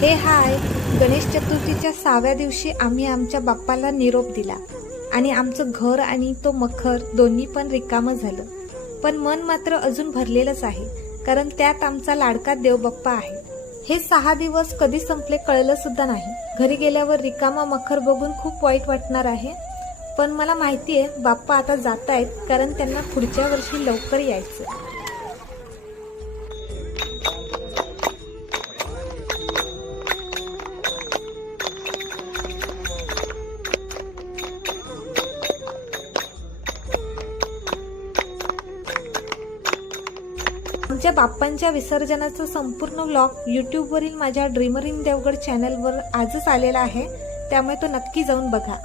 हाय. गणेश चतुर्थीच्या 6व्या दिवशी आम्ही आमच्या बाप्पाला निरोप दिला आणि आमचं घर आणि तो मखर दोन्ही पण रिकामं झालं. पण मन मात्र अजून भरलेलंच आहे, कारण त्यात आमचा लाडका देवबाप्पा आहे. हे 6 दिवस कधी संपले कळलं सुद्धा नाही. घरी गेल्यावर रिकामा मखर बघून खूप वाईट वाटणार आहे, पण मला माहिती आहे बाप्पा आता जात आहेत, कारण त्यांना पुढच्या वर्षी लवकर यायचं. आमच्या बाप्पांच्या विसर्जनाचा संपूर्ण व्लॉग यूट्यूबवरील माझ्या ड्रीमर इन देवगड चॅनलवर आजच आलेला आहे, त्यामुळे तो नक्की जाऊन बघा.